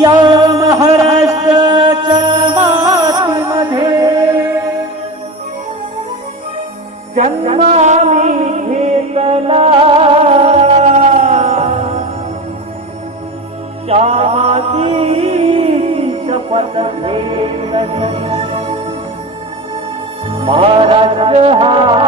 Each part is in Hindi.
या महाराष्ट्राच्या मातीमध्ये जन्मामी घेतला त्या माती शपथ घेतली महाराष्ट्र हा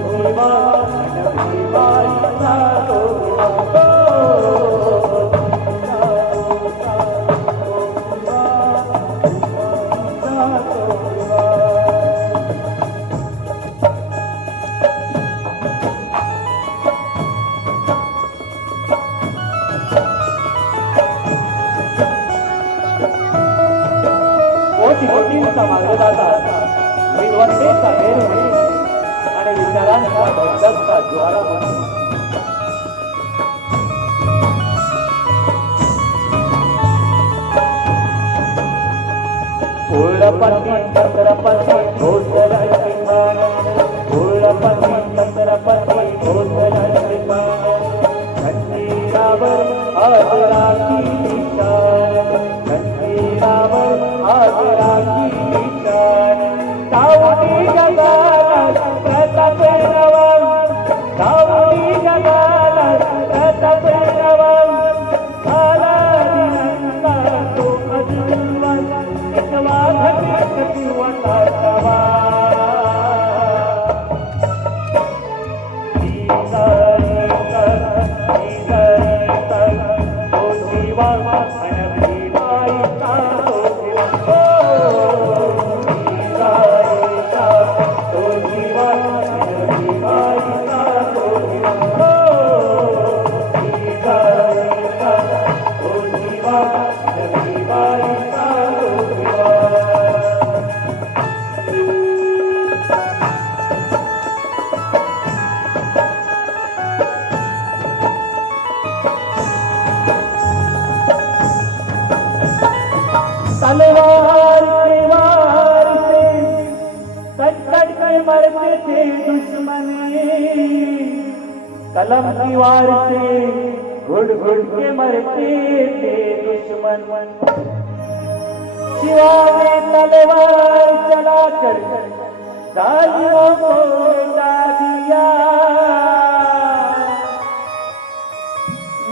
Oh, my God. સબકા જ્વારા મના ઓળપતિ Oh, तलवार के वार से कट मरते थे दुश्मन कलम की वार से घुट के मरते थे दुश्मन शिवा ने तलवार चलाकर दालियों को दिया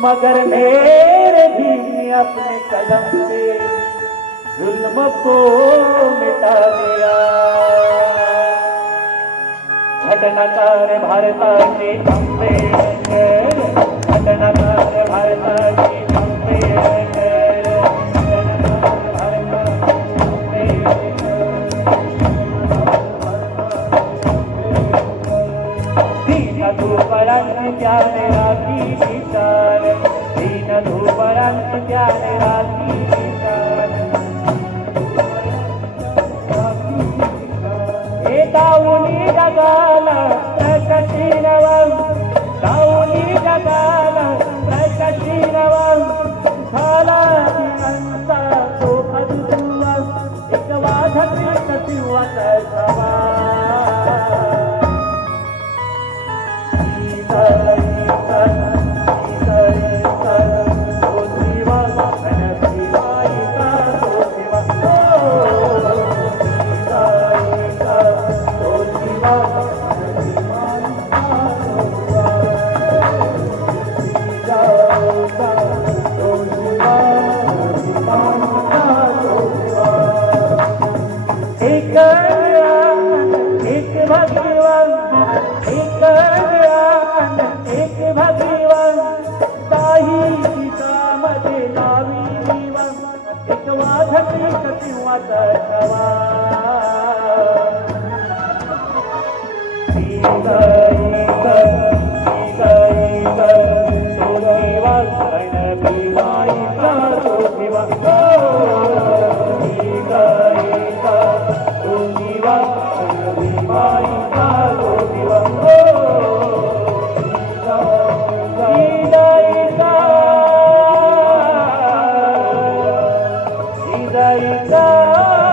मगर मेरे भी अपने कलम जुल्म को मिटा दिया घटनाकार भारत के खम्भे घटनाकार भारत के खम्भे प्यारे राखी दीन धूप रंग प्यारे राखी सावली जगाला प्रकटी नवा सावली जगाला भगवान एक भगवान एक भगवान एक काही गीतामध्ये लावी एक वाधती एक किंवा Love.